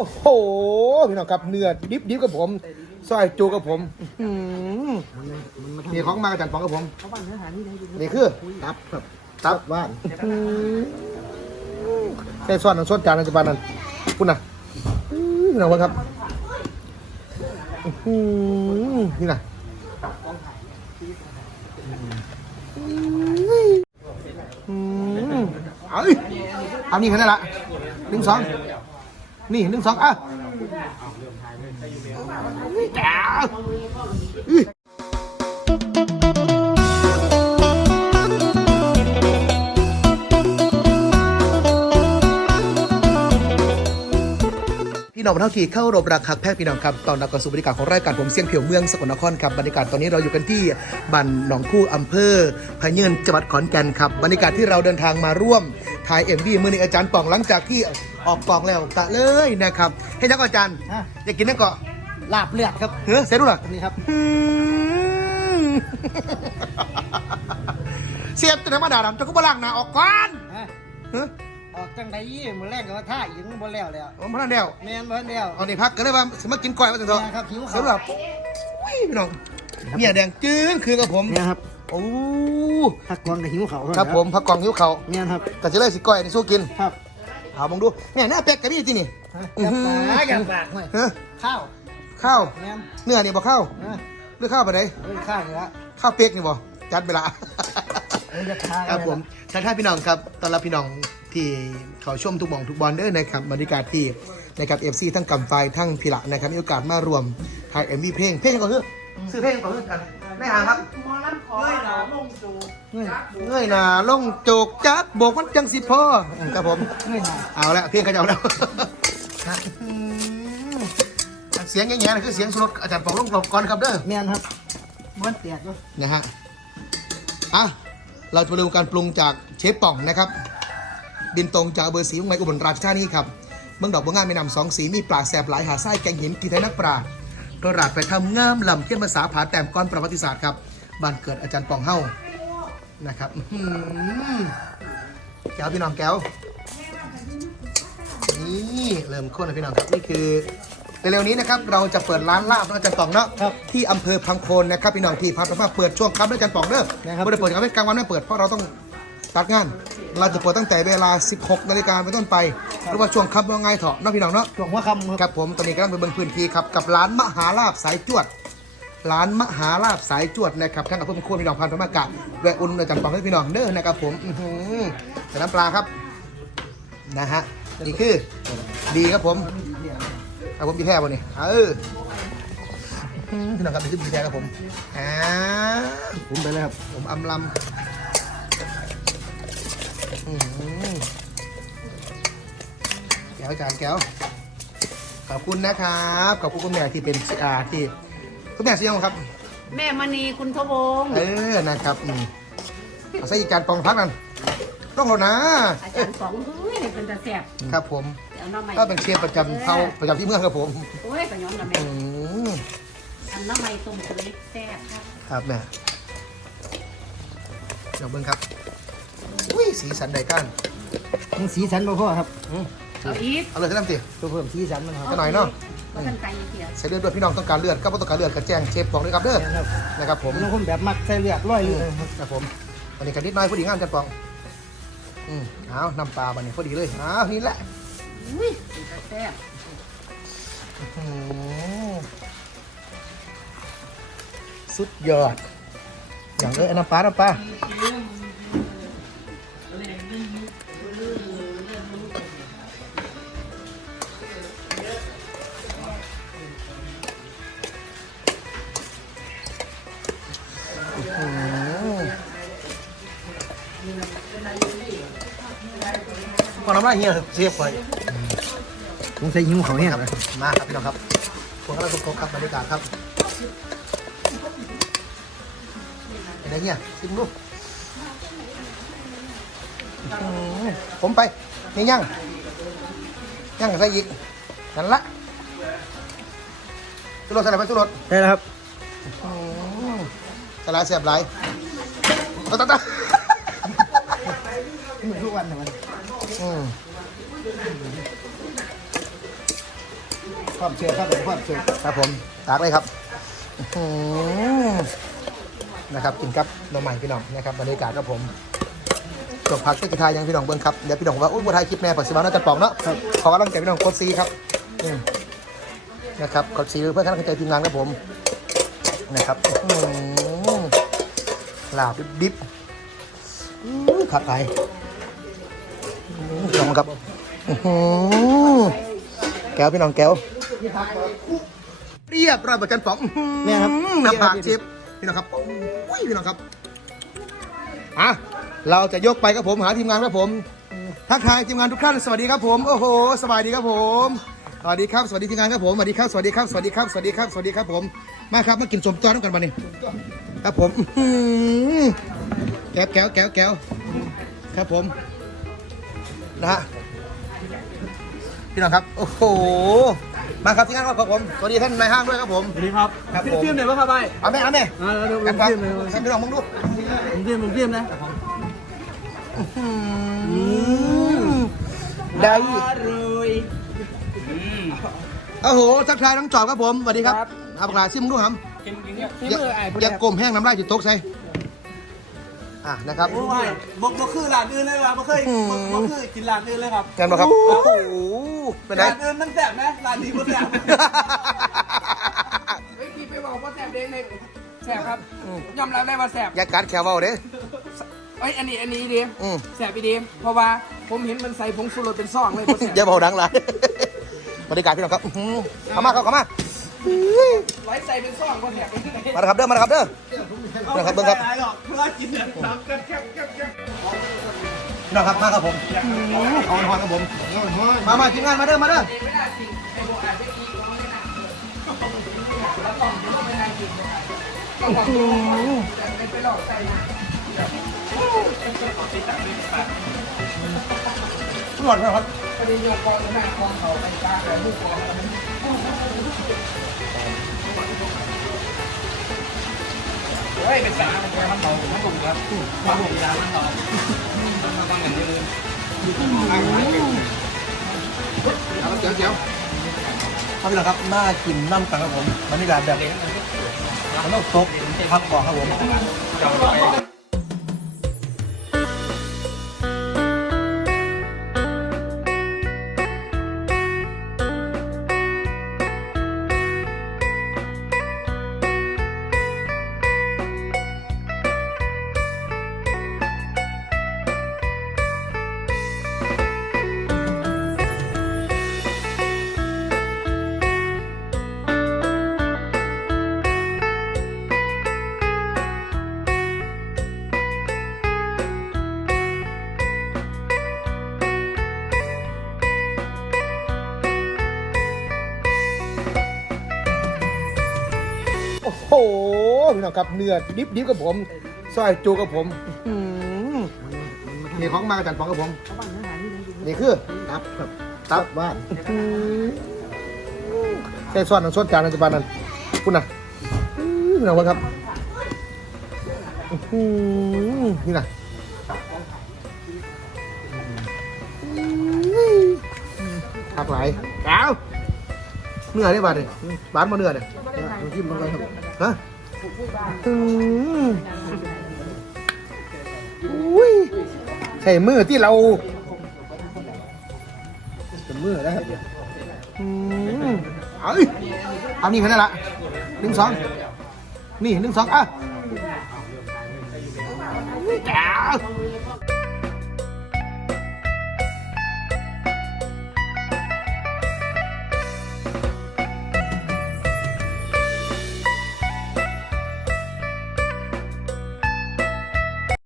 โอ้โหพี่น้องครับเนื้อดิบดิบกับผมซอยจูกับผมอื้อหือนี่ของมากับจันปองกับผมนี่คือตับครับตับว่านใส่ซ้อนน้ำส้นจานในจังหวัดนั้นคุณน่ะอื้อพี่น้องครับอื้อหือนี่น่ะอืมเอ้ยเอานี่แค่นั้นละหนึ่งสอง นี่หนึ่งสองอะจ้าอือพี่น้องเทาทีเข้ารบรักคักแพทย์พี่น้องครับตอนนับกระสู่บรรยากาศของรายการผมเสียงเพียวเมืองสกลนครครับบรรยากาศตอนนี้เราอยู่กันที่บ้านหนองคู่อำเภอพะเนินจังหวัดขอนแก่นครับบรรยากาศที่เราเดินทางมาร่วมถ่ายเอ็มวีมือนี้อาจารย์ป่องหลังจากที่ ออกกองแล้วตะเลยนะครับให้นักอาจารย์ฮะ อยากกินนั่นก็ลาบเลือดครับเฮ้ยเสร็จดูเหรอนี่ครับอืมเสียบตัวไหนมาด่าดำจะก็บล่างหนาออกก่อนฮะเฮ้ยออกจังไดยี่มือแรกก็ว่าท่าอีกบ่แล้วแล้วผมพนันเดียวแม่นบ่แล้ว เอานี่พักกันเลยว่าสมากินก้อยมาตั้งแต่แม่ครับหิวเสข้าวร็จแล้วอุ้ยพี่น้องเมียแดงจื้งคือกับผมเนี่ยครับโอ้พักกองกับหิวเขาวครับผมพักกองหิวเขาว แม่นครับ แต่จะเลยสิก้อยนี่สู้กิน ครับ เอามองดูเนี่ยหน้าเป็กกับพี่ที่นี่ฮะอย่าปากอย่าปากหน่อยเฮ้ยข้าวข้าวแม่นเนื้อนี่บ่ข้าวฮะหรือข้าวไปไหนเอ้ยข้าวนี่ละข้าวเป็กนี่บ่จัดเวลา เอ้ยจะทาครับผมทักทายพี่น้องครับต้อนรับพี่น้องที่เขาชมทุกหมองทุกบอลเด้อนะครับบรรยากาศที่นะครับเอฟซีทั้งกำไฟทั้งพิละนะครับมีโอกาสมารวมถ่ายเอ็มวีเพลงเพลงก่อนคือซื้อเพลงก่อนคือกันได้หางครับ เฮ้ยหนาวลงจูเงยหนาลงโจกจักโบกมันจังสิพ่ออืมครับผมเฮ้ยหนาวเอาละเพลงเขาจะเอาแล้วอืมเสียงแง่ๆนะคือเสียงสดอาจารย์ปองลงกลบก่อนครับเด้อแม่นครับม้วนเตียดด้วยนะฮะอะเราจะมาดูการปรุงจากเชฟป่องนะครับ บินตรงจากอำเบอร์สีเมืองใหม่อุบลราชธานีครับเมืองดอกบัวงามแม่นำสองสีมีปลาแสบหลายหาไส้แกงหินกีไทยนักปราชญ์กระดาษไปทำงามลำเขียนภาษาผาแต้มก้อนประวัติศาสตร์ครับ บ้านเกิดอาจารย์ป่องเฮ้านะครับอื้อหือแก้วพี่น้องแก้วนี่เริ่มข้นแล้วพี่น้องครับนี่คือเร็วๆนี้นะครับเราจะเปิดร้านลาบนะอาจารย์ป่องเนาะครับที่อำเภอพังโคนนะครับพี่น้องที่พันธมาเปิดช่วงค่ำด้วยอาจารย์ป่องเด้อนะครับไม่ได้เปิดกลางวันกลางวันไม่เปิดเพราะเราต้องตัดงาน เราจะเปิดตั้งแต่เวลา 16 นาฬิกาเป็นต้นไปหรือว่าช่วงค่ำว่าไงเถอะเนาะพี่น้องเนาะช่วงหัวคำครับครับผมตอนนี้กำลังไปเบิ่งพื้นที่ครับกับร้านมหาลาบสายจวด ร้านมหาลาบสายจวดนะครับท่านกับเพื่อนควรพี่น้องพันธมากะแวะอุ่นอาจารย์ปองให้พี่น้องเด้อนะครับผมอื้อหือใส่น้ำปลาครับนะฮะนี่คือดีครับผมเอาผมพี่แท้บ่นี่เอออื้อพี่น้องครับนี่คือพี่แท้ครับผมอ่าผมไปเลยครับผมอำลำอื้อหือแก้วจานแก้วขอบคุณนะครับขอบคุณคุณแม่ที่เป็นอ่าที่ คุณแม่เสียงครับ แม่มณีคุณทวงศ์เออนะครับอืมเอาใส่อีกจานปองพักกันต้องรอนะอาจารย์สองเฮ้ยเป็นตาแสบครับผม เดี๋ยวน้องใหม่ก็เป็นเชฟประจำเขาประจำที่เมืองครับผมโอ้ยกระย้อนกับแม่อืมอันน้องใหม่ต้มตัวเล็กแซ่บครับครับแม่เดี๋ยวเบิ้งครับอุ้ยสีสันใดก้านมันสีสันบ่พ่อครับอืมเอาอีกเอาเลยท่านตีตัวเพิ่มสีสันมันครับจะหน่อยเนาะ ก็ทันใจเสียใส่เลือดด้วยพี่น้องต้องการเลือดก็ต้องการเลือดก็แจ้งเชฟบอกด้วยครับเด้อแม่นครับนะครับผมผมต้องคนแบบมักใส่เลือดร้อยเลือดครับครับผมอันนี้กันนิดหน้อยพอดีงานจันปองอืมเอาน้ำปลาบันนี้พอดีเลยอ้าวนี่แหละอุ้ยเป็นตาแซ่บอืมสุดยอดอย่างเอ้ยน้ำปลาน้ำปลา พอน้ำลายเฮียเสียบไปผมใส่หิวเขาแห้งครับนะมาครับพี่น้องครับผมกำลังสกครับบรรยากาศครับเห็นไหมเนี่ยชิมดูอื้อหือผมไปนี่ย่างย่างกับใส่อีกนั่นละสุรสใส่อะไรไปสุรสได้แล้วครับอื้อใส่หลายเสียบหลายเอาตาตา เหมือนทุกวันนะมันอืมความเชื่อครับผมความเชื่อครับผมตากเลยครับอื้อหือนะครับกินครับหน่อใหม่พี่น้องนะครับบรรยากาศครับผมจบพักตะกี้ทายยังพี่น้องเบิ้งครับเดี๋ยวพี่น้องบอกว่าอุ้ยบัวไทยคลิปแม่ปัสสิบาน่าจะปองเนาะขอกำลังใจพี่น้องกดซีครับอืมนะครับกดซีเพื่อให้กำลังใจทีมงานครับผมนะครับอื้อหือลาบดิบๆอื้อขับไป ลองครับอื้อหือแก้วพี่น้องแก้ว เรียบร้อยประกันป๋องเนี่ยครับน้ำปากเชฟพี่น้องครับอุ้ยพี่น้องครับอะเราจะยกไปครับผมหาทีมงานครับผมทักทายทีมงานทุกท่านสวัสดีครับผมโอ้โหสบายดีครับผมสวัสดีครับสวัสดีทีมงานครับผมสวัสดีครับสวัสดีครับสวัสดีครับสวัสดีครับสวัสดีครับผมมาครับมากินสมตอนกันมานี่ครับผมอื้อหือแก้วแก้วแก้วแก้วครับผม นะฮะพี่น้องครับ โอ้โห มาครับทีมงานครับผมสวัสดีท่านนายห้างด้วยครับผมสวัสดีครับครับผมเตรียมหน่อยว่าครับไปเอาแม่เอาแม่อ่าเดี๋ยวกันผมฟังเตรียมเลยให้พี่น้องมึงดูผมเตรียมผมเตรียมนะได้เลยโอ้โหทักทายน้องจอบครับผมสวัสดีครับครับอาปากลาซิมงดูครับกินกินเนี่ยอย่าอย่ากลมแห้งน้ำลายจุดโต๊ะใส่ อะนะครับ โอ้ยบอกบอกคือร้านอื่นเลยครับบอกเคยบอกบอกคือกินร้านอื่นเลยครับกันบ่ครับ โอ้โหเป็นไงร้านอื่นมันแซ่บไหมร้านนี้มันแซ่บเฮ้ยพี่ไปบอกว่าแซ่บเด้งเลยแซ่บครับยอมรับได้ว่าแซ่บอย่ากัดแขวเบาเด้เอ้ยอันนี้อันนี้ดีอืมแซ่บอีดีเพราะว่าผมเห็นมันใส่ผงชูรสเป็นซองเลยบ่แซ่บอย่าเบาดังหลายบรรยากาศพี่น้องครับอื้อหือเข้ามาครับเข้ามา ไว้ใส่เป็นซองบ่แซ่บมาแล้วครับเด้อมาแล้วครับเด้อพี่น้องครับเบิ่งครับหรอกเพื่อกินเนี่ยตามกันแคบแคบแคบพี่น้องครับมาครับผมเอาหอนครับผมมามาทีมงานมาเด้อมาเด้อหลอดนะครับเฮ้ยเป็นสามันมันเบามันถูกครับมันถูกยามันเบามันต้องกันเยอะเอาเจียวเจียวครับพี่น้องครับน่ากินน้ำกันครับผมมันนี่แบบแบบมันต้องซบพักก่อนครับผม โอ้โหพี่น้องครับเนื้อดิบดิบกับผมซอยจูกับผมอื้อหือนี่ของมาจากของกับผม นี่คือครับครับตับบ้านใส่ซ้อนน้ำซ้อนจานปัจจุบันนั้นคุณน่ะอื้อพี่น้องครับอื้อหือนี่น่ะหักหลายเก้าเนื้อได้บาดเลยบานมาเนื้อเนี่ย น้ำจิ้มมันก็ครับ ฮะอืมอุ้ยใช่มือที่เราเป็นมือแล้วครับอืมเอ้ยเอานี่แค่นั้นละหนึ่งสองนี่หนึ่งสองอะแจ๋ว